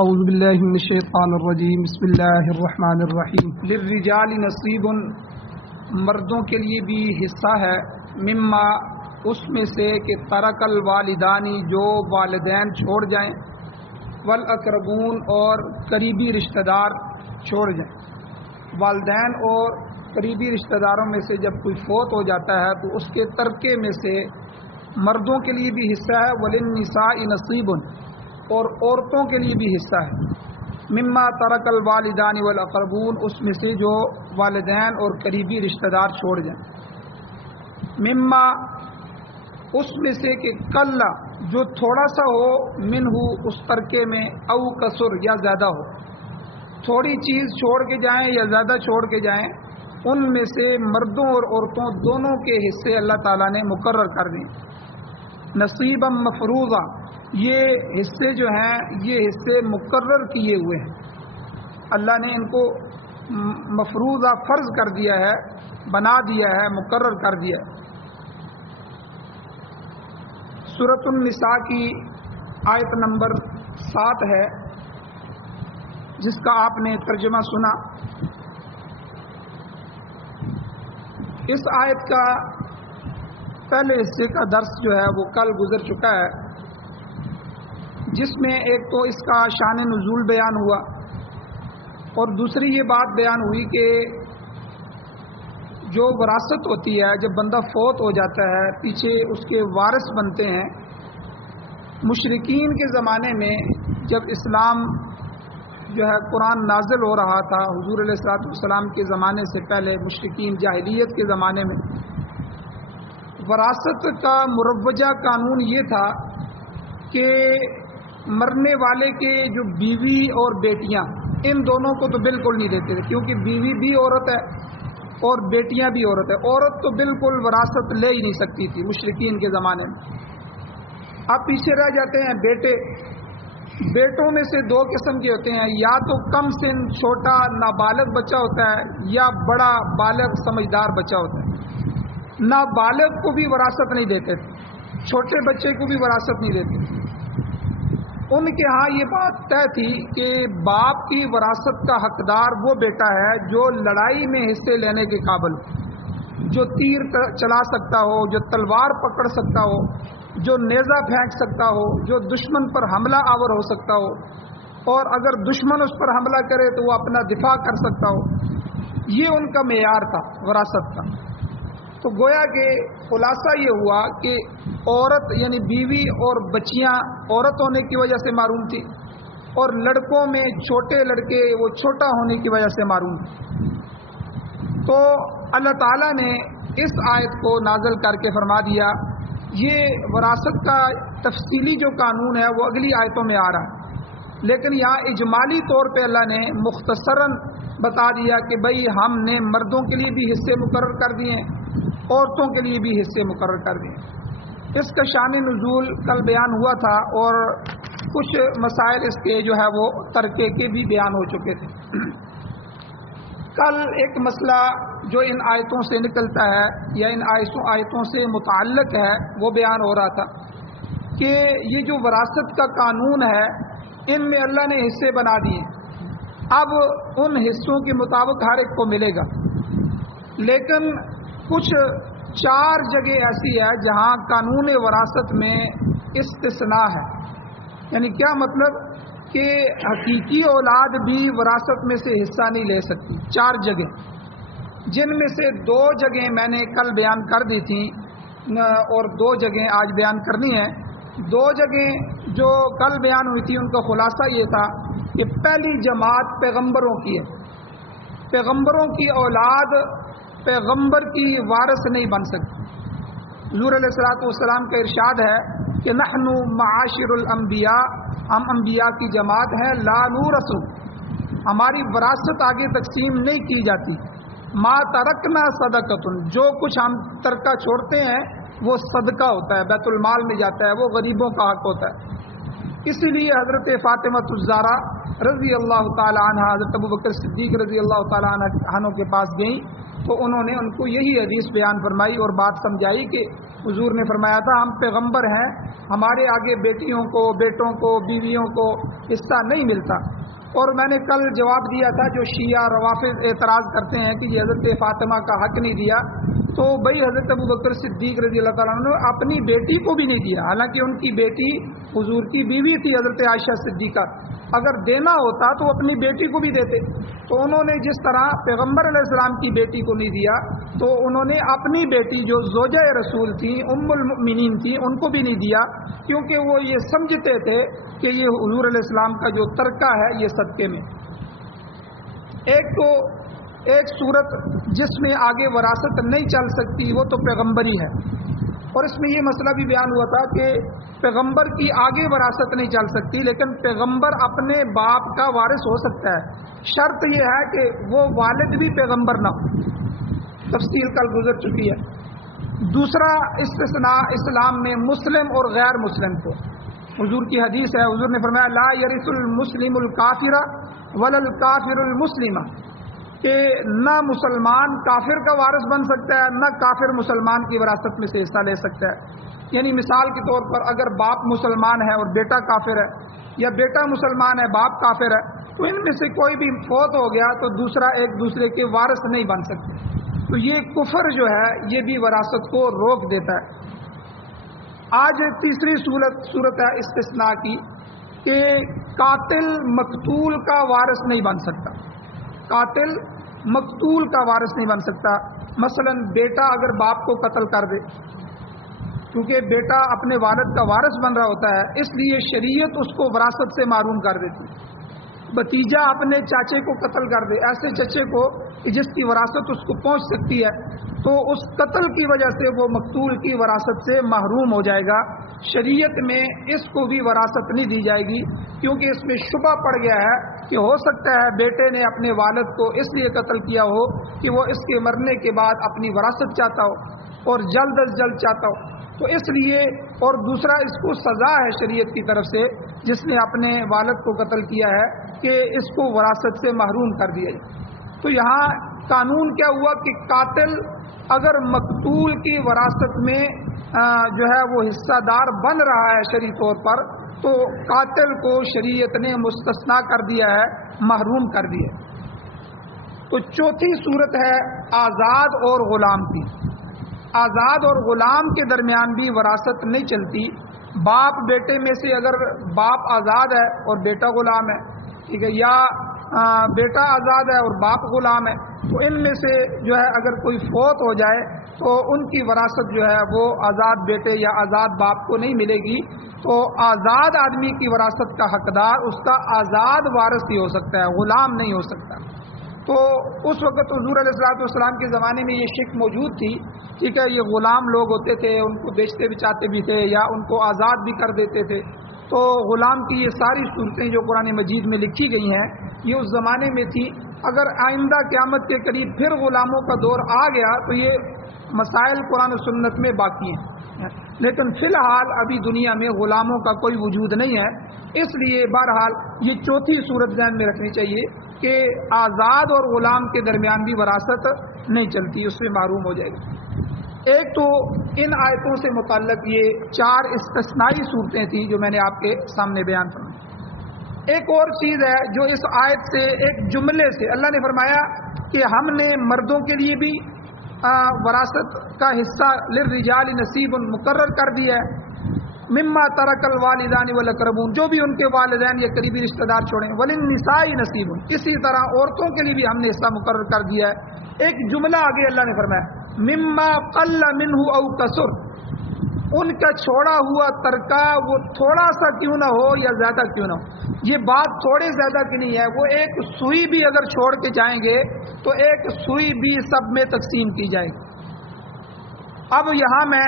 اعوذ باللہ من الشیطان الرجیم بسم اللہ الرحمن الرحیم للرجال نصیب، مردوں کے لیے بھی حصہ ہے، مما اس میں سے کہ ترک الوالدانی جو والدین چھوڑ جائیں، والاقربون اور قریبی رشتہ دار چھوڑ جائیں۔ والدین اور قریبی رشتہ داروں میں سے جب کوئی فوت ہو جاتا ہے تو اس کے ترکے میں سے مردوں کے لیے بھی حصہ ہے، وللنساء نصیب اور عورتوں کے لیے بھی حصہ ہے، مما ترک الوالدان والاقربون اس میں سے جو والدین اور قریبی رشتہ دار چھوڑ جائیں، مما اس میں سے کہ کل جو تھوڑا سا ہو، منہ اس ترکے میں، او کسر یا زیادہ ہو، تھوڑی چیز چھوڑ کے جائیں یا زیادہ چھوڑ کے جائیں، ان میں سے مردوں اور عورتوں دونوں کے حصے اللہ تعالیٰ نے مقرر کر دیں۔ نصیبا مفروضہ، یہ حصے جو ہیں یہ حصے مقرر کیے ہوئے ہیں، اللہ نے ان کو مفروضہ فرض کر دیا ہے، بنا دیا ہے، مقرر کر دیا ہے۔ سورۃ النساء کی آیت نمبر 7 ہے، جس کا آپ نے ترجمہ سنا۔ اس آیت کا پہلے حصے کا درس جو ہے وہ کل گزر چکا ہے، جس میں ایک تو اس کا شان نزول بیان ہوا، اور دوسری یہ بات بیان ہوئی کہ جو وراثت ہوتی ہے جب بندہ فوت ہو جاتا ہے، پیچھے اس کے وارث بنتے ہیں۔ مشرکین کے زمانے میں جب اسلام جو ہے قرآن نازل ہو رہا تھا، حضور علیہ الصلوۃ والسلام کے زمانے سے پہلے، مشرکین جاہلیت کے زمانے میں وراثت کا مروجہ قانون یہ تھا کہ مرنے والے کے جو بیوی اور بیٹیاں، ان دونوں کو تو بالکل نہیں دیتے تھے، کیونکہ بیوی بھی عورت ہے اور بیٹیاں بھی عورت ہے، عورت تو بالکل وراثت لے ہی نہیں سکتی تھی مشرکین کے زمانے میں۔ اب پیچھے رہ جاتے ہیں بیٹے، بیٹوں میں سے دو قسم کے ہوتے ہیں، یا تو کم سن چھوٹا نابالغ بچہ ہوتا ہے، یا بڑا بالغ سمجھدار بچہ ہوتا ہے۔ نابالغ کو بھی وراثت نہیں دیتے تھے، چھوٹے بچے کو بھی وراثت نہیں دیتے تھے۔ ان کے ہاں یہ بات طے تھی کہ باپ کی وراثت کا حقدار وہ بیٹا ہے جو لڑائی میں حصے لینے کے قابل ہو، جو تیر چلا سکتا ہو، جو تلوار پکڑ سکتا ہو، جو نیزہ پھینک سکتا ہو، جو دشمن پر حملہ آور ہو سکتا ہو، اور اگر دشمن اس پر حملہ کرے تو وہ اپنا دفاع کر سکتا ہو۔ یہ ان کا معیار تھا وراثت کا۔ تو گویا کہ خلاصہ یہ ہوا کہ عورت یعنی بیوی اور بچیاں عورت ہونے کی وجہ سے معروم تھی، اور لڑکوں میں چھوٹے لڑکے وہ چھوٹا ہونے کی وجہ سے معروم تھے۔ تو اللہ تعالیٰ نے اس آیت کو نازل کر کے فرما دیا، یہ وراثت کا تفصیلی جو قانون ہے وہ اگلی آیتوں میں آ رہا ہے، لیکن یہاں اجمالی طور پہ اللہ نے مختصراً بتا دیا کہ بھئی ہم نے مردوں کے لیے بھی حصے مقرر کر دیے ہیں، عورتوں کے لیے بھی حصے مقرر کر دیے۔ اس کا شان نزول کل بیان ہوا تھا، اور کچھ مسائل اس کے جو ہے وہ ترکے کے بھی بیان ہو چکے تھے۔ کل ایک مسئلہ جو ان آیتوں سے نکلتا ہے یا ان آیتوں سے متعلق ہے وہ بیان ہو رہا تھا کہ یہ جو وراثت کا قانون ہے، ان میں اللہ نے حصے بنا دیے، اب ان حصوں کے مطابق ہر ایک کو ملے گا، لیکن کچھ 4 جگہ ایسی ہے جہاں قانون وراثت میں استثناء ہے۔ یعنی کیا مطلب کہ حقیقی اولاد بھی وراثت میں سے حصہ نہیں لے سکتی، 4 جگہ، جن میں سے 2 جگہ میں نے کل بیان کر دی تھیں، اور 2 جگہ آج بیان کرنی ہے۔ 2 جگہ جو کل بیان ہوئی تھی ان کا خلاصہ یہ تھا کہ پہلی جماعت پیغمبروں کی ہے، پیغمبروں کی اولاد پیغمبر کی وارث نہیں بن سکتی۔ حضور علیہ الصلوۃ والسلام کا ارشاد ہے کہ نحن معاشر الانبیاء، ہم انبیاء کی جماعت ہے، لا نورث، ہماری وراثت آگے تقسیم نہیں کی جاتی، ما ترکنا صدقۃ، جو کچھ ہم ترکہ چھوڑتے ہیں وہ صدقہ ہوتا ہے، بیت المال میں جاتا ہے، وہ غریبوں کا حق ہوتا ہے۔ اسی لیے حضرت فاطمہ الزہرا رضی اللہ تعالی عنہ حضرت ابوبکر صدیق رضی اللہ تعالی عنہ کے پاس گئیں تو انہوں نے ان کو یہی حدیث بیان فرمائی اور بات سمجھائی کہ حضور نے فرمایا تھا ہم پیغمبر ہیں، ہمارے آگے بیٹیوں کو، بیٹوں کو، بیویوں کو حصہ نہیں ملتا. اور میں نے کل جواب دیا تھا جو شیعہ روافض اعتراض کرتے ہیں کہ یہ حضرت فاطمہ کا حق نہیں دیا، تو بھائی حضرت ابوبکر صدیق رضی اللہ تعالیٰ عنہ نے اپنی بیٹی کو بھی نہیں دیا، حالانکہ ان کی بیٹی حضور کی بیوی تھی حضرت عائشہ صدیقہ. اگر دینا ہوتا تو اپنی بیٹی کو بھی دیتے. تو انہوں نے جس طرح پیغمبر علیہ السلام کی بیٹی کو نہیں دیا، تو انہوں نے اپنی بیٹی جو زوجہ رسول تھی ام المؤمنین تھی ان کو بھی نہیں دیا، کیونکہ وہ یہ سمجھتے تھے کہ یہ حضور علیہ السلام کا جو ترکہ ہے یہ صدقے میں. ایک صورت جس میں آگے وراثت نہیں چل سکتی وہ تو پیغمبری ہے، اور اس میں یہ مسئلہ بھی بیان ہوا تھا کہ پیغمبر کی آگے وراثت نہیں چل سکتی، لیکن پیغمبر اپنے باپ کا وارث ہو سکتا ہے. شرط یہ ہے کہ وہ والد بھی پیغمبر نہ ہو. تفصیل کل گزر چکی ہے. دوسرا استثناء اسلام میں مسلم اور غیر مسلم کو. حضور کی حدیث ہے، حضور نے فرمایا لا یرث المسلم الکافر ولا الکافر المسلم، کہ نہ مسلمان کافر کا وارث بن سکتا ہے، نہ کافر مسلمان کی وراثت میں سے حصہ لے سکتا ہے. یعنی مثال کے طور پر اگر باپ مسلمان ہے اور بیٹا کافر ہے، یا بیٹا مسلمان ہے باپ کافر ہے، تو ان میں سے کوئی بھی فوت ہو گیا تو دوسرا ایک دوسرے کے وارث نہیں بن سکتے. تو یہ کفر جو ہے یہ بھی وراثت کو روک دیتا ہے. آج تیسری صورت ہے استثناء کی کہ قاتل مقتول کا وارث نہیں بن سکتا. قاتل مقتول کا وارث نہیں بن سکتا. مثلا بیٹا اگر باپ کو قتل کر دے، کیونکہ بیٹا اپنے والد کا وارث بن رہا ہوتا ہے، اس لیے شریعت اس کو وراثت سے محروم کر دیتی. بھتیجا اپنے چاچے کو قتل کر دے، ایسے چچے کو جس کی وراثت اس کو پہنچ سکتی ہے، تو اس قتل کی وجہ سے وہ مقتول کی وراثت سے محروم ہو جائے گا. شریعت میں اس کو بھی وراثت نہیں دی جائے گی، کیونکہ اس میں شبہ پڑ گیا ہے کہ ہو سکتا ہے بیٹے نے اپنے والد کو اس لیے قتل کیا ہو کہ وہ اس کے مرنے کے بعد اپنی وراثت چاہتا ہو اور جلد از جلد چاہتا ہو. تو اس لیے، اور دوسرا اس کو سزا ہے شریعت کی طرف سے، جس نے اپنے والد کو قتل کیا ہے، کہ اس کو وراثت سے محروم کر دیا جائے. تو یہاں قانون کیا ہوا کہ قاتل اگر مقتول کی وراثت میں جو ہے وہ حصہ دار بن رہا ہے شرعی طور پر، تو قاتل کو شریعت نے مستثنا کر دیا ہے، محروم کر دیا. تو چوتھی صورت ہے آزاد اور غلام کی. آزاد اور غلام کے درمیان بھی وراثت نہیں چلتی. باپ بیٹے میں سے اگر باپ آزاد ہے اور بیٹا غلام ہے، ٹھیک ہے، یا بیٹا آزاد ہے اور باپ غلام ہے، تو ان میں سے جو ہے اگر کوئی فوت ہو جائے تو ان کی وراثت جو ہے وہ آزاد بیٹے یا آزاد باپ کو نہیں ملے گی. تو آزاد آدمی کی وراثت کا حقدار اس کا آزاد وارث ہی ہو سکتا ہے، غلام نہیں ہو سکتا. تو اس وقت حضور علیہ السلام کے زمانے میں یہ شک موجود تھی، ٹھیک ہے، یہ غلام لوگ ہوتے تھے، ان کو بیچتے بچاتے بھی تھے یا ان کو آزاد بھی کر دیتے تھے. تو غلام کی یہ ساری صورتیں جو قرآن مجید میں لکھی گئی ہیں یہ اس زمانے میں تھی. اگر آئندہ قیامت کے قریب پھر غلاموں کا دور آ گیا تو یہ مسائل قرآن و سنت میں باقی ہیں، لیکن فی الحال ابھی دنیا میں غلاموں کا کوئی وجود نہیں ہے. اس لیے بہرحال یہ چوتھی صورت ذہن میں رکھنی چاہیے کہ آزاد اور غلام کے درمیان بھی وراثت نہیں چلتی، اس سے محروم ہو جائے گی. ایک تو ان آیتوں سے متعلق یہ 4 استثنائی صورتیں تھیں جو میں نے آپ کے سامنے بیان فرمائی. ایک اور چیز ہے جو اس آیت سے، ایک جملے سے اللہ نے فرمایا کہ ہم نے مردوں کے لیے بھی وراثت کا حصہ للرجال نصیب مقرر کر دیا ہے، مما ترک الوالدان والاقربون، جو بھی ان کے والدین یا قریبی رشتہ دار چھوڑیں، وللنساء نصیب، اسی طرح عورتوں کے لیے بھی ہم نے حصہ مقرر کر دیا ہے. ایک جملہ آگے اللہ نے فرمایا مما قل منہ او کثر، ان کا چھوڑا ہوا ترکہ وہ تھوڑا سا کیوں نہ ہو یا زیادہ کیوں نہ ہو. یہ بات تھوڑے زیادہ کی نہیں ہے، وہ ایک سوئی بھی اگر چھوڑ کے جائیں گے تو ایک سوئی بھی سب میں تقسیم کی جائے گی. اب یہاں میں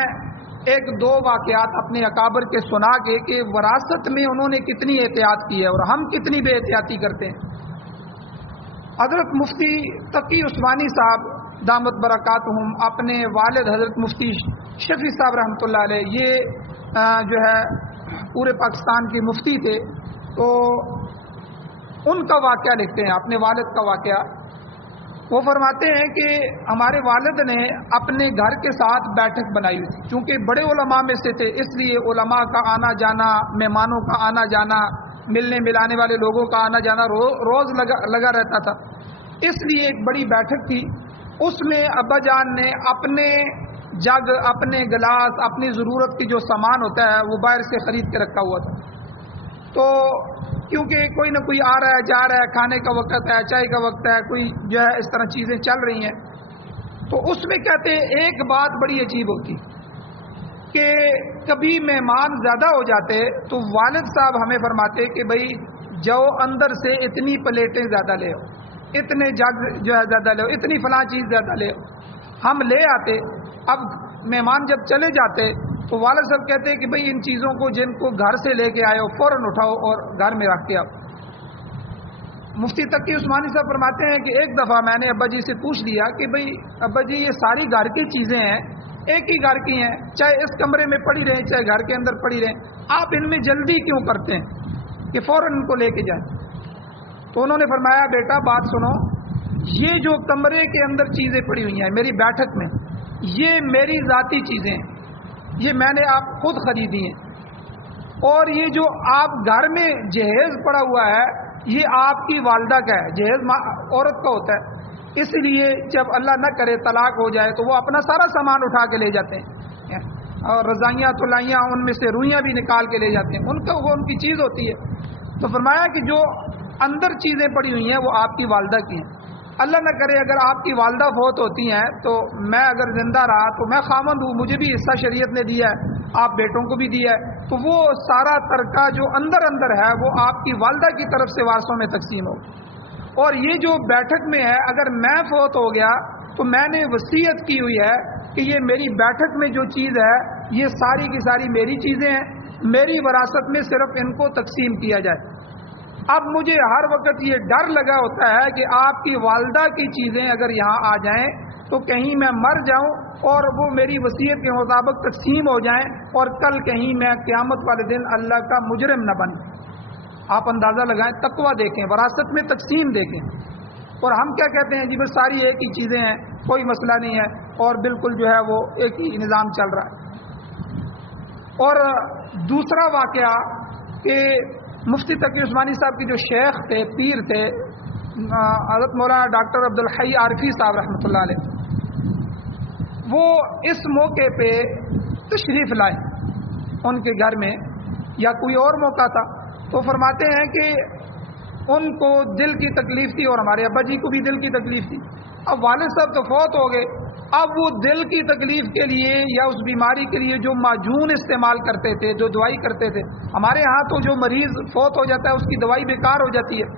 1-2 واقعات اپنے اکابر کے سنا کے کہ وراثت میں انہوں نے کتنی احتیاط کی ہے اور ہم کتنی بے احتیاطی کرتے ہیں. حضرت مفتی تقی عثمانی صاحب دامت برکاتہم، اپنے والد حضرت مفتی شفیع صاحب رحمۃ اللہ علیہ، یہ جو ہے پورے پاکستان کے مفتی تھے. تو ان کا واقعہ لکھتے ہیں، اپنے والد کا واقعہ. وہ فرماتے ہیں کہ ہمارے والد نے اپنے گھر کے ساتھ بیٹھک بنائی ہوئی تھی، چونکہ بڑے علماء میں سے تھے، اس لیے علماء کا آنا جانا، مہمانوں کا آنا جانا ملنے ملانے والے لوگوں کا آنا جانا روز لگا رہتا تھا. اس لیے ایک بڑی بیٹھک تھی. اس میں ابا جان نے اپنے جگ، اپنے گلاس، اپنی ضرورت کی جو سامان ہوتا ہے وہ باہر سے خرید کے رکھا ہوا تھا. تو کیونکہ کوئی نہ کوئی آ رہا ہے جا رہا ہے، کھانے کا وقت ہے، چائے کا وقت ہے، کوئی جو ہے اس طرح چیزیں چل رہی ہیں. تو اس میں کہتے ہیں ایک بات بڑی عجیب ہوتی کہ کبھی مہمان زیادہ ہو جاتے تو والد صاحب ہمیں فرماتے کہ بھائی جاؤ اندر سے اتنی پلیٹیں زیادہ لے آؤ، اتنے جگ جو ہے زیادہ لے آؤ، اتنی فلاں چیز زیادہ لے آؤ. ہم لے آتے. اب مہمان جب چلے جاتے تو والد صاحب کہتے کہ بھئی ان چیزوں کو جن کو گھر سے لے کے آئے ہو فوراً اٹھاؤ اور گھر میں رکھ کے آؤ. مفتی تقی عثمانی صاحب فرماتے ہیں کہ ایک دفعہ میں نے ابا جی سے پوچھ لیا کہ بھئی ابا جی یہ ساری گھر کی چیزیں ہیں، ایک ہی گھر کی ہیں، چاہے اس کمرے میں پڑی رہیں چاہے گھر کے اندر پڑی رہیں، آپ ان میں جلدی کیوں کرتے ہیں کہ فوراً ان کو لے کے جائیں؟ تو انہوں نے فرمایا بیٹا بات سنو، یہ جو کمرے کے اندر چیزیں پڑی ہوئی ہیں میری بیٹھک میں، یہ میری ذاتی چیزیں ہیں، یہ میں نے آپ خود خریدی ہیں. اور یہ جو آپ گھر میں جہیز پڑا ہوا ہے یہ آپ کی والدہ کا ہے. جہیز عورت کا ہوتا ہے، اس لیے جب اللہ نہ کرے طلاق ہو جائے تو وہ اپنا سارا سامان اٹھا کے لے جاتے ہیں، اور رضائیاں تلائیاں ان میں سے روئیاں بھی نکال کے لے جاتے ہیں، ان کا وہ ان کی چیز ہوتی ہے. تو فرمایا کہ جو اندر چیزیں پڑی ہوئی ہیں وہ آپ کی والدہ کی ہیں. اللہ نہ کرے اگر آپ کی والدہ فوت ہوتی ہیں تو میں اگر زندہ رہا تو میں خاوند ہوں، مجھے بھی حصہ شریعت نے دیا ہے، آپ بیٹوں کو بھی دیا ہے، تو وہ سارا ترکہ جو اندر ہے وہ آپ کی والدہ کی طرف سے وارثوں میں تقسیم ہو. اور یہ جو بیٹھک میں ہے اگر میں فوت ہو گیا تو میں نے وصیت کی ہوئی ہے کہ یہ میری بیٹھک میں جو چیز ہے یہ ساری کی ساری میری چیزیں ہیں، میری وراثت میں صرف ان کو تقسیم کیا جائے. اب مجھے ہر وقت یہ ڈر لگا ہوتا ہے کہ آپ کی والدہ کی چیزیں اگر یہاں آ جائیں تو کہیں میں مر جاؤں اور وہ میری وصیت کے مطابق تقسیم ہو جائیں اور کل کہیں میں قیامت والے دن اللہ کا مجرم نہ بن. آپ اندازہ لگائیں، تقویٰ دیکھیں، وراثت میں تقسیم دیکھیں. اور ہم کیا کہتے ہیں جی بس ساری ایک ہی چیزیں ہیں، کوئی مسئلہ نہیں ہے، اور بالکل جو ہے وہ ایک ہی نظام چل رہا ہے. اور دوسرا واقعہ کہ مفتی تقی عثمانی صاحب کی جو شیخ تھے، پیر تھے، حضرت مولانا ڈاکٹر عبدالحی عارفی صاحب رحمۃ اللہ علیہ، وہ اس موقع پہ تشریف لائے ان کے گھر میں، یا کوئی اور موقع تھا، تو فرماتے ہیں کہ ان کو دل کی تکلیف تھی اور ہمارے ابا جی کو بھی دل کی تکلیف تھی. اب والد صاحب تو فوت ہو گئے، اب وہ دل کی تکلیف کے لیے یا اس بیماری کے لیے جو معجون استعمال کرتے تھے، جو دوائی کرتے تھے، ہمارے ہاں تو جو مریض فوت ہو جاتا ہے اس کی دوائی بیکار ہو جاتی ہے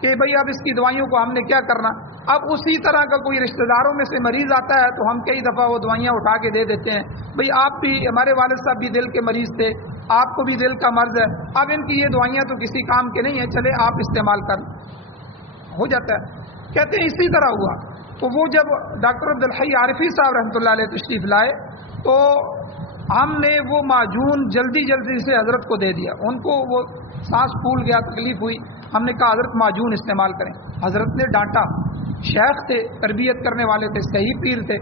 کہ بھئی اب اس کی دوائیوں کو ہم نے کیا کرنا. اب اسی طرح کا کوئی رشتہ داروں میں سے مریض آتا ہے تو ہم کئی دفعہ وہ دوائیاں اٹھا کے دے دیتے ہیں، بھئی آپ بھی، ہمارے والد صاحب بھی دل کے مریض تھے، آپ کو بھی دل کا مرض ہے، اب ان کی یہ دوائیاں تو کسی کام کے نہیں ہیں، چلے آپ استعمال کر. ہو جاتا ہے. کہتے ہیں اسی طرح ہوا. تو وہ جب ڈاکٹر عبدالحی عارفی صاحب رحمۃ اللہ علیہ تشریف لائے تو ہم نے وہ معجون جلدی سے حضرت کو دے دیا. ان کو وہ سانس پھول گیا، تکلیف ہوئی، ہم نے کہا حضرت معجون استعمال کریں. حضرت نے ڈانٹا، شیخ تھے، تربیت کرنے والے تھے، صحیح پیر تھے.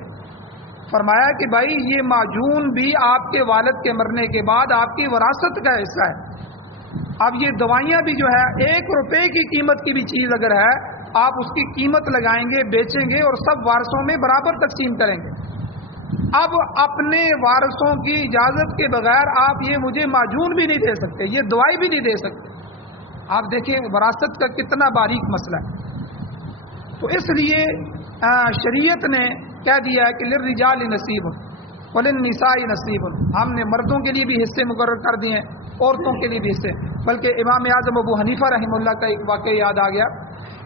فرمایا کہ بھائی یہ معجون بھی آپ کے والد کے مرنے کے بعد آپ کی وراثت کا حصہ ہے. اب یہ دوائیاں بھی جو ہے 1 روپے کی قیمت کی بھی چیز اگر ہے آپ اس کی قیمت لگائیں گے، بیچیں گے اور سب وارثوں میں برابر تقسیم کریں گے. اب اپنے وارثوں کی اجازت کے بغیر آپ یہ مجھے معجون بھی نہیں دے سکتے، یہ دوائی بھی نہیں دے سکتے. آپ دیکھیں وراثت کا کتنا باریک مسئلہ ہے. تو اس لیے شریعت نے کہہ دیا ہے کہ للرجال نصیب وللنساء نصیب، ہم نے مردوں کے لیے بھی حصے مقرر کر دیے ہیں، عورتوں کے لیے بھی حصے. بلکہ امام اعظم ابو حنیفہ رحمہ اللہ کا ایک واقعہ یاد آ گیا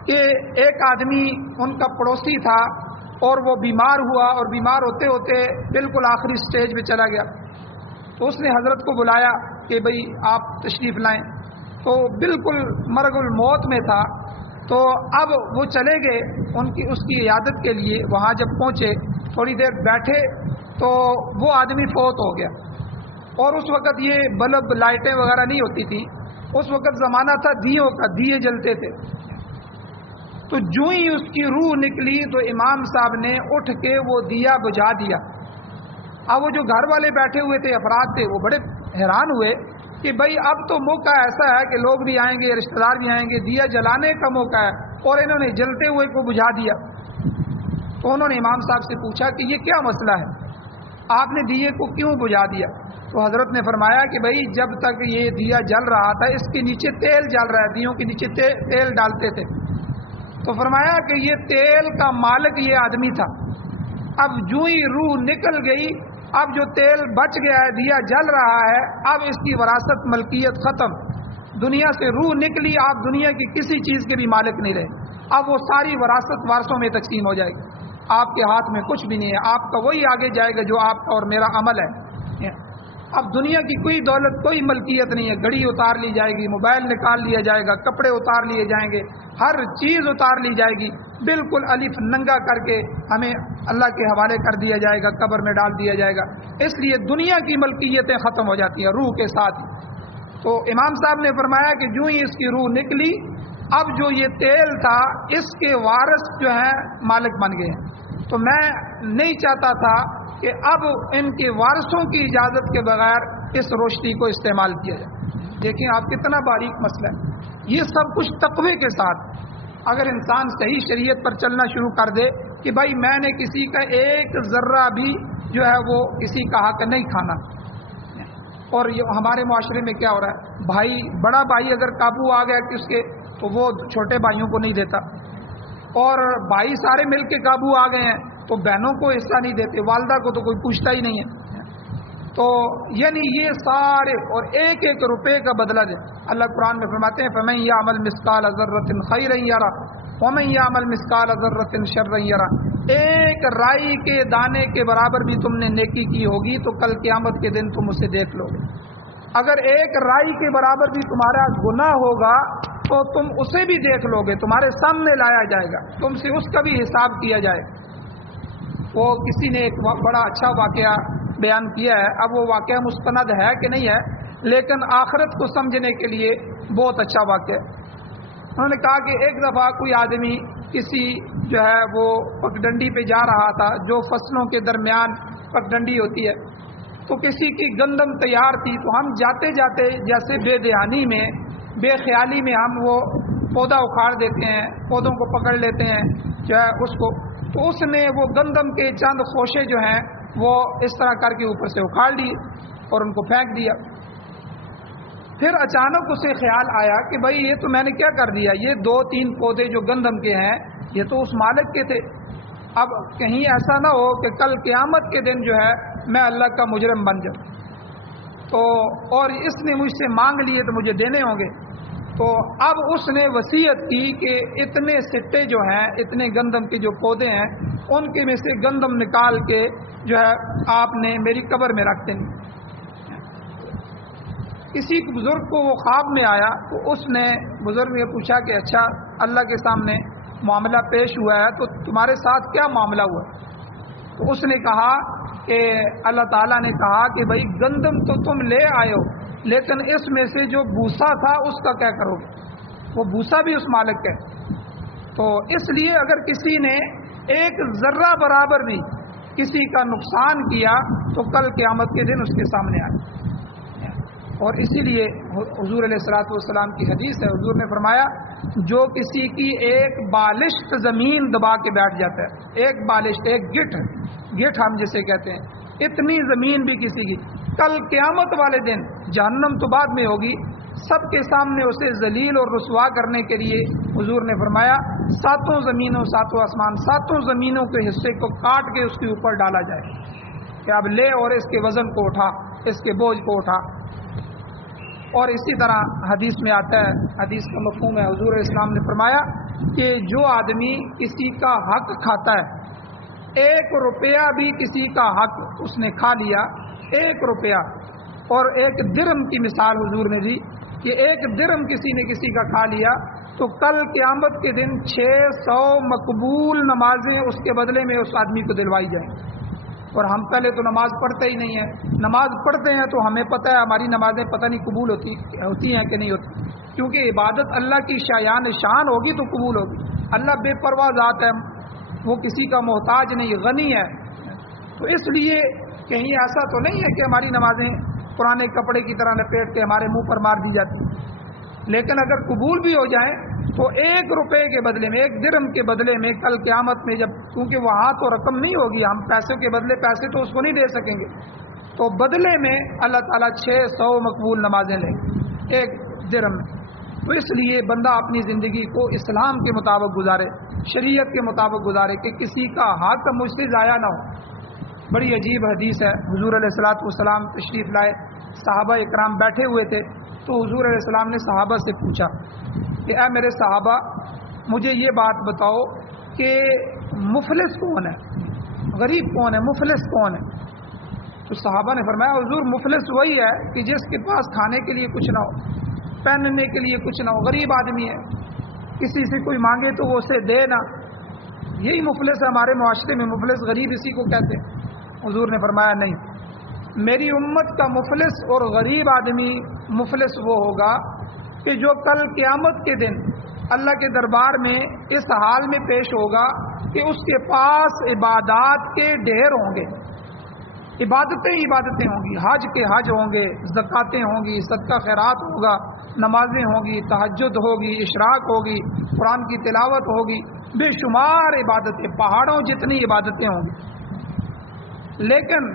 کہ ایک آدمی ان کا پڑوسی تھا اور وہ بیمار ہوا، اور بیمار ہوتے ہوتے بالکل آخری سٹیج پہ چلا گیا. تو اس نے حضرت کو بلایا کہ بھئی آپ تشریف لائیں. تو بالکل مرگ الموت میں تھا. تو اب وہ چلے گئے اس کی عیادت کے لیے. وہاں جب پہنچے تھوڑی دیر بیٹھے تو وہ آدمی فوت ہو گیا. اور اس وقت یہ بلب لائٹیں وغیرہ نہیں ہوتی تھیں، اس وقت زمانہ تھا دیوں کا، دیے جلتے تھے. تو جو ہی اس کی روح نکلی تو امام صاحب نے اٹھ کے وہ دیا بجھا دیا. اب وہ جو گھر والے بیٹھے ہوئے تھے، افراد تھے، وہ بڑے حیران ہوئے کہ بھائی اب تو موقع ایسا ہے کہ لوگ بھی آئیں گے، رشتہ دار بھی آئیں گے، دیا جلانے کا موقع ہے، اور انہوں نے جلتے ہوئے کو بجھا دیا۔ تو انہوں نے امام صاحب سے پوچھا کہ یہ کیا مسئلہ ہے، آپ نے دیے کو کیوں بجھا دیا؟ تو حضرت نے فرمایا کہ بھائی جب تک یہ دیا جل رہا تھا اس کے نیچے تیل جل رہا ہے، دیوں کے نیچے تیل ڈالتے تھے، تو فرمایا کہ یہ تیل کا مالک یہ آدمی تھا، اب جو ہی روح نکل گئی، اب جو تیل بچ گیا ہے، دیا جل رہا ہے، اب اس کی وراثت ملکیت ختم، دنیا سے روح نکلی، آپ دنیا کی کسی چیز کے بھی مالک نہیں رہے، اب وہ ساری وراثت وارثوں میں تقسیم ہو جائے گی، آپ کے ہاتھ میں کچھ بھی نہیں ہے، آپ کا وہی آگے جائے گا جو آپ کا اور میرا عمل ہے۔ اب دنیا کی کوئی دولت، کوئی ملکیت نہیں ہے، گھڑی اتار لی جائے گی، موبائل نکال لیا جائے گا، کپڑے اتار لیے جائیں گے، ہر چیز اتار لی جائے گی، بالکل الف ننگا کر کے ہمیں اللہ کے حوالے کر دیا جائے گا، قبر میں ڈال دیا جائے گا، اس لیے دنیا کی ملکیتیں ختم ہو جاتی ہیں روح کے ساتھ۔ تو امام صاحب نے فرمایا کہ جو ہی اس کی روح نکلی، اب جو یہ تیل تھا اس کے وارث جو ہیں مالک بن گئے ہیں، تو میں نہیں چاہتا تھا کہ اب ان کے وارثوں کی اجازت کے بغیر اس روشنی کو استعمال کیا جائے۔ دیکھیں آپ کتنا باریک مسئلہ ہے، یہ سب کچھ تقوی کے ساتھ، اگر انسان صحیح شریعت پر چلنا شروع کر دے کہ بھائی میں نے کسی کا ایک ذرہ بھی جو ہے وہ کسی کا حق نہیں کھانا۔ اور یہ ہمارے معاشرے میں کیا ہو رہا ہے، بھائی بڑا بھائی اگر قابو آ گیا کہ اس کے، تو وہ چھوٹے بھائیوں کو نہیں دیتا، اور بھائی سارے مل کے قابو آ گئے ہیں تو بہنوں کو حصہ نہیں دیتے، والدہ کو تو کوئی پوچھتا ہی نہیں ہے۔ تو یعنی یہ سارے اور ایک ایک روپے کا بدلہ دے۔ اللہ قرآن میں فرماتے ہیں فَمَن يَعْمَلْ مِثْقَالَ ذَرَّةٍ خَيْرًا يَرَهُ وَمَن يَعْمَلْ مِثْقَالَ ذَرَّةٍ شَرًّا يَرَهُ، ایک رائی کے دانے کے برابر بھی تم نے نیکی کی ہوگی تو کل قیامت کے دن تم اسے دیکھ لو گے۔ اگر ایک رائی کے برابر بھی تمہارا گناہ ہوگا تو تم اسے بھی دیکھ لو گے، تمہارے سامنے لایا جائے گا، تم سے اس کا بھی حساب کیا جائے۔ وہ کسی نے ایک بڑا اچھا واقعہ بیان کیا ہے، اب وہ واقعہ مستند ہے کہ نہیں ہے، لیکن آخرت کو سمجھنے کے لیے بہت اچھا واقعہ ہے۔ انہوں نے کہا کہ ایک دفعہ کوئی آدمی کسی جو ہے وہ پگڈنڈی پہ جا رہا تھا، جو فصلوں کے درمیان پگڈنڈی ہوتی ہے، تو کسی کی گندم تیار تھی، تو ہم جاتے جاتے جیسے بے دھیانی میں، بے خیالی میں ہم وہ پودا اکھاڑ دیتے ہیں، پودوں کو پکڑ لیتے ہیں جو ہے اس کو، تو اس نے وہ گندم کے چند خوشے جو ہیں وہ اس طرح کر کے اوپر سے اکھاڑ لیے اور ان کو پھینک دیا۔ پھر اچانک اسے خیال آیا کہ بھائی یہ تو میں نے کیا کر دیا، یہ 2-3 پودے جو گندم کے ہیں یہ تو اس مالک کے تھے، اب کہیں ایسا نہ ہو کہ کل قیامت کے دن جو ہے میں اللہ کا مجرم بن جاؤں، تو اور اس نے مجھ سے مانگ لیے تو مجھے دینے ہوں گے۔ تو اب اس نے وصیت کی کہ اتنے سٹے جو ہیں، اتنے گندم کے جو پودے ہیں، ان کے میں سے گندم نکال کے جو ہے آپ نے میری قبر میں رکھ دیں۔ کسی بزرگ کو وہ خواب میں آیا تو اس نے بزرگ نے پوچھا کہ اچھا اللہ کے سامنے معاملہ پیش ہوا ہے تو تمہارے ساتھ کیا معاملہ ہوا؟ تو اس نے کہا کہ اللہ تعالیٰ نے کہا کہ بھائی گندم تو تم لے آئے ہو، لیکن اس میں سے جو بھوسا تھا اس کا کیا کرو گے؟ وہ بھوسا بھی اس مالک کا ہے۔ تو اس لیے اگر کسی نے ایک ذرہ برابر بھی کسی کا نقصان کیا تو کل قیامت کے دن اس کے سامنے آئے۔ اور اسی لیے حضور علیہ الصلوۃ والسلام کی حدیث ہے، حضور نے فرمایا جو کسی کی ایک بالشت زمین دبا کے بیٹھ جاتا ہے، ایک بالشت، ایک گٹھ ہم جسے کہتے ہیں، اتنی زمین بھی کسی کی، کل قیامت والے دن جہنم تو بعد میں ہوگی، سب کے سامنے اسے ذلیل اور رسوا کرنے کے لیے حضور نے فرمایا 7 زمینوں 7 آسمان 7 زمینوں کے حصے کو کاٹ کے اس کے اوپر ڈالا جائے کہ اب لے اور اس کے وزن کو اٹھا، اس کے بوجھ کو اٹھا۔ اور اسی طرح حدیث میں آتا ہے، حدیث کا مفہوم ہے، حضور اسلام نے فرمایا کہ جو آدمی کسی کا حق کھاتا ہے، 1 روپیہ بھی کسی کا حق اس نے کھا لیا، 1 روپیہ، اور 1 درہم کی مثال حضور نے دی کہ 1 درہم کسی نے کسی کا کھا لیا تو کل قیامت کے دن 600 مقبول نمازیں اس کے بدلے میں اس آدمی کو دلوائی جائیں۔ اور ہم پہلے تو نماز پڑھتے ہی نہیں ہیں، نماز پڑھتے ہیں تو ہمیں پتہ ہے ہماری نمازیں پتہ نہیں قبول ہوتی ہیں کہ نہیں ہوتی، کیونکہ عبادت اللہ کی شایان شان ہوگی تو قبول ہوگی۔ اللہ بے پرواہ ذات ہے، وہ کسی کا محتاج نہیں، غنی ہے، تو اس لیے کہیں ایسا تو نہیں ہے کہ ہماری نمازیں پرانے کپڑے کی طرح لپیٹ کے ہمارے منہ پر مار دی جاتی. لیکن اگر قبول بھی ہو جائیں تو 1 روپے کے بدلے میں، 1 درہم کے بدلے میں کل قیامت میں جب، کیونکہ وہاں تو رقم نہیں ہوگی، ہم پیسوں کے بدلے پیسے تو اس کو نہیں دے سکیں گے، تو بدلے میں اللہ تعالیٰ 600 مقبول نمازیں لیں گے 1 درہم میں. تو اس لیے بندہ اپنی زندگی کو اسلام کے مطابق گزارے، شریعت کے مطابق گزارے کہ کسی کا حق مجھ سے ضائع نہ ہو. بڑی عجیب حدیث ہے. حضور علیہ الصلوۃ والسلام تشریف لائے، صحابہ اکرام بیٹھے ہوئے تھے، تو حضور علیہ السلام نے صحابہ سے پوچھا کہ اے میرے صحابہ، مجھے یہ بات بتاؤ کہ مفلس کون ہے، غریب کون ہے، مفلس کون ہے؟ تو صحابہ نے فرمایا حضور مفلس وہی ہے کہ جس کے پاس کھانے کے لیے کچھ نہ ہو، پہننے کے لیے کچھ نہ ہو، غریب آدمی ہے، کسی سے کوئی مانگے تو وہ اسے دے نہ. یہی مفلس ہے ہمارے معاشرے میں، مفلس غریب اسی کو کہتے ہیں. حضور نے فرمایا نہیں، میری امت کا مفلس اور غریب آدمی مفلس وہ ہوگا کہ جو کل قیامت کے دن اللہ کے دربار میں اس حال میں پیش ہوگا کہ اس کے پاس عبادات کے ڈھیر ہوں گے، عبادتیں ہوں گی، حج کے حج ہوں گے، زکاتیں ہوں گی، صدقہ خیرات ہوگا، نمازیں ہوں گی، تہجد ہوگی، اشراق ہوگی، قرآن کی تلاوت ہوگی، بے شمار عبادتیں، پہاڑوں جتنی عبادتیں ہوں گی. لیکن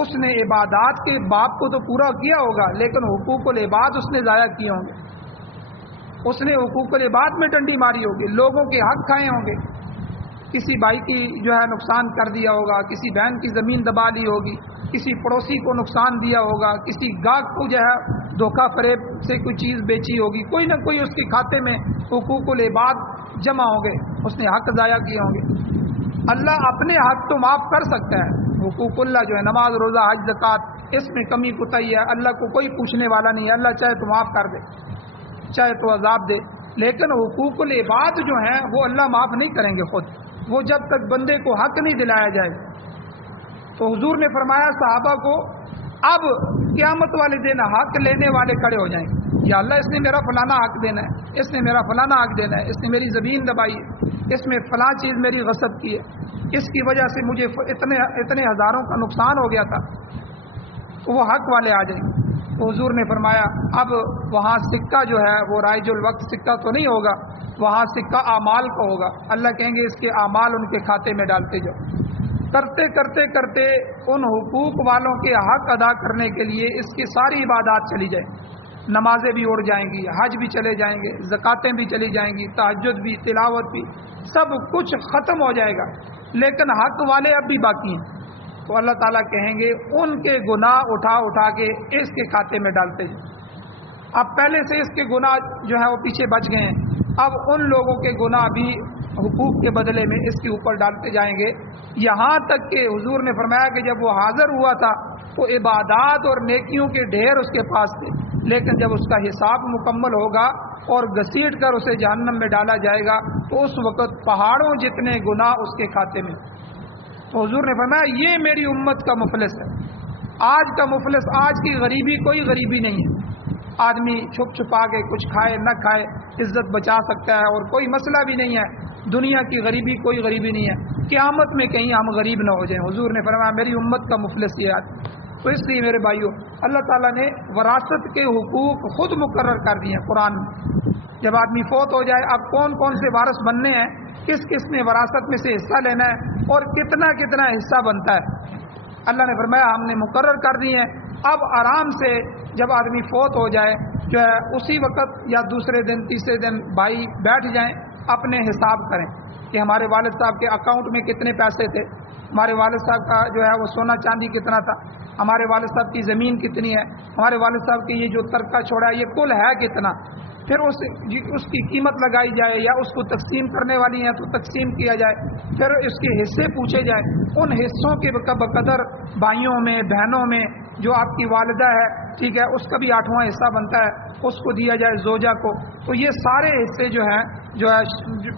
اس نے عبادات کے باب کو تو پورا کیا ہوگا، لیکن حقوق العباد اس نے ضائع کیے ہوں گے. اس نے حقوق العباد میں ڈنڈی ماری ہوگی، لوگوں کے حق کھائے ہوں گے، کسی بھائی کی جو ہے نقصان کر دیا ہوگا، کسی بہن کی زمین دبا لی ہوگی، کسی پڑوسی کو نقصان دیا ہوگا، کسی گاہک کو جو ہے دھوکہ فریب سے کوئی چیز بیچی ہوگی، کوئی نہ کوئی اس کے کھاتے میں حقوق العباد جمع ہوں گے، اس نے حق ضائع کیے ہوں گے. اللہ اپنے حق تو معاف کر سکتا ہے، حقوق اللہ جو ہے نماز، روزہ، حج، زکوٰۃ، اس میں کمی کوتاہی ہے، اللہ کو کوئی پوچھنے والا نہیں ہے، اللہ چاہے تو معاف کر دے، چاہے تو عذاب دے. لیکن حقوق العباد جو ہیں وہ اللہ معاف نہیں کریں گے خود، وہ جب تک بندے کو حق نہیں دلایا جائے. تو حضور نے فرمایا صحابہ کو اب قیامت والے دن حق لینے والے کھڑے ہو جائیں گے، یا اللہ اس نے میرا فلانا حق دینا ہے، اس نے میرا فلانا حق دینا ہے، اس نے میری زمین دبائی ہے، اس میں فلاں چیز میری غصب کی ہے، اس کی وجہ سے مجھے اتنے ہزاروں کا نقصان ہو گیا تھا. وہ حق والے آ جائیں گے. تو حضور نے فرمایا اب وہاں سکہ جو ہے وہ رائج الوقت سکہ تو نہیں ہوگا، وہاں سکہ اعمال کا ہوگا. اللہ کہیں گے اس کے اعمال ان کے کھاتے میں ڈالتے جاؤ. کرتے کرتے کرتے ان حقوق والوں کے حق ادا کرنے کے لیے اس کی ساری عبادات چلی جائیں، نمازیں بھی اڑ جائیں گی، حج بھی چلے جائیں گے، زکاتیں بھی چلی جائیں گی، تہجد بھی، تلاوت بھی، سب کچھ ختم ہو جائے گا، لیکن حق والے اب بھی باقی ہیں. تو اللہ تعالیٰ کہیں گے ان کے گناہ اٹھا اٹھا کے اس کے کھاتے میں ڈالتے ہیں. اب پہلے سے اس کے گناہ جو ہے وہ پیچھے بچ گئے ہیں، اب ان لوگوں کے گناہ بھی حقوق کے بدلے میں اس کے اوپر ڈالتے جائیں گے. یہاں تک کہ حضور نے فرمایا کہ جب وہ حاضر ہوا تھا تو عبادات اور نیکیوں کے ڈھیر اس کے پاس تھے، لیکن جب اس کا حساب مکمل ہوگا اور گھسیٹ کر اسے جہنم میں ڈالا جائے گا تو اس وقت پہاڑوں جتنے گناہ اس کے کھاتے میں. تو حضور نے فرمایا یہ میری امت کا مفلس ہے. آج کا مفلس، آج کی غریبی کوئی غریبی نہیں ہے. آدمی چھپ چھپا کے کچھ کھائے نہ کھائے عزت بچا سکتا ہے اور کوئی مسئلہ بھی نہیں ہے. دنیا کی غریبی کوئی غریبی نہیں ہے، قیامت میں کہیں ہم غریب نہ ہو جائیں. حضور نے فرمایا میری امت کا مفلس یہ آدمی. تو اس لیے میرے بھائیوں، اللہ تعالیٰ نے وراثت کے حقوق خود مقرر کر دیے ہیں قرآن میں. جب آدمی فوت ہو جائے اب کون کون سے وارث بننے ہیں، کس کس نے وراثت میں سے حصہ لینا ہے اور کتنا کتنا حصہ بنتا ہے، اللہ نے فرمایا ہم نے مقرر کر دی ہیں. اب آرام سے جب آدمی فوت ہو جائے جو ہے اسی وقت یا دوسرے دن تیسرے دن بھائی بیٹھ جائیں، اپنے حساب کریں کہ ہمارے والد صاحب کے اکاؤنٹ میں کتنے پیسے تھے، ہمارے والد صاحب کا جو ہے وہ سونا چاندی کتنا تھا، ہمارے والد صاحب کی زمین کتنی ہے، ہمارے والد صاحب کی یہ جو ترکہ چھوڑا ہے یہ کل ہے کتنا. پھر اس کی قیمت لگائی جائے، یا اس کو تقسیم کرنے والی ہیں تو تقسیم کیا جائے، پھر اس کے حصے پوچھے جائے. ان حصوں کے بقدر بھائیوں میں بہنوں میں جو آپ کی والدہ ہے ٹھیک ہے اس کا بھی 8واں حصہ بنتا ہے، اس کو دیا جائے زوجہ کو. تو یہ سارے حصے جو ہے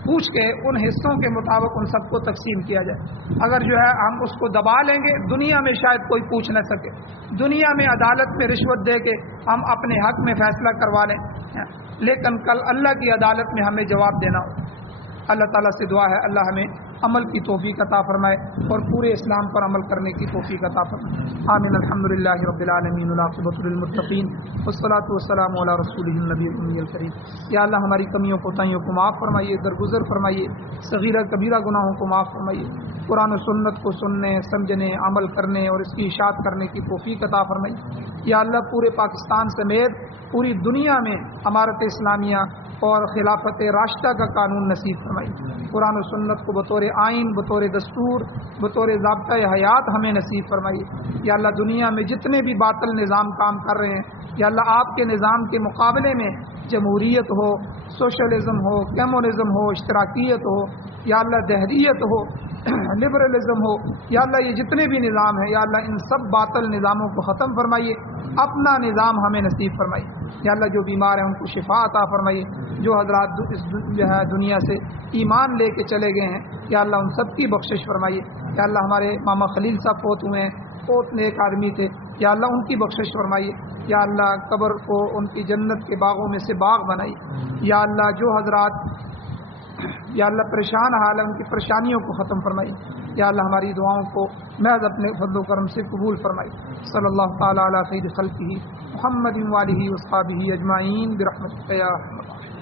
پوچھ کے ان حصوں کے مطابق ان سب کو تقسیم کیا جائے. اگر جو ہے ہم اس کو دبا لیں گے دنیا میں شاید کوئی پوچھ نہ سکے، دنیا میں عدالت میں رشوت دے کے ہم اپنے حق میں فیصلہ کروا لیں، لیکن کل اللہ کی عدالت میں ہمیں جواب دینا ہو. اللہ تعالیٰ سے دعا ہے اللہ ہمیں عمل کی توفیق عطا فرمائے اور پورے اسلام پر عمل کرنے کی توفیق عطا فرمائے. آمین. الحمدللہ رب العالمین والعاقبۃ للمتقین والصلاۃ والسلام علی رسولہ النبی الامی الکریم. یا اللہ ہماری کمیوں کوتاہیوں کو معاف فرمائیے، درگزر فرمائیے، صغیرہ کبیرہ گناہوں کو معاف فرمائیے. قرآن و سنت کو سننے، سمجھنے، عمل کرنے اور اس کی اشاعت کرنے کی توفیق عطا فرمائیے. یا اللہ پورے پاکستان سمیت پوری دنیا میں امارت اسلامیہ اور خلافت راشدہ کا قانون نصیب فرمائیے. قرآن و سنت کو بطور آئین، بطور دستور، بطور ضابطۂ حیات ہمیں نصیب فرمائیے. یا اللہ دنیا میں جتنے بھی باطل نظام کام کر رہے ہیں، یا اللہ آپ کے نظام کے مقابلے میں جمہوریت ہو، سوشلزم ہو، کمیونزم ہو، اشتراکیت ہو، یا اللہ دہریت ہو، لبرلزم ہو، یا اللہ یہ جتنے بھی نظام ہیں، یا اللہ ان سب باطل نظاموں کو ختم فرمائیے. اپنا نظام ہمیں نصیب فرمائیے. یا اللہ جو بیمار ہیں ان کو شفا عطا فرمائیے. جو حضرات اس دنیا سے ایمان لے کے چلے گئے ہیں، یا اللہ ان سب کی بخشش فرمائیے. یا اللہ ہمارے ماما خلیل صاحب فوت ہوئے ہیں، بہت نیک آدمی تھے، یا اللہ ان کی بخشش فرمائیے. یا اللہ قبر کو ان کی جنت کے باغوں میں سے باغ بنائیے. یا اللہ جو حضرات یا اللہ پریشان حال ہے ان کی پریشانیوں کو ختم فرمائیے. یا اللہ ہماری دعاؤں کو محض اپنے فضل و کرم سے قبول فرمائیے. صلی اللہ تعالی علی خیر خلقہ محمد و آلہ و اصحابہ اجمعین برحمتک یا ارحم الراحمین.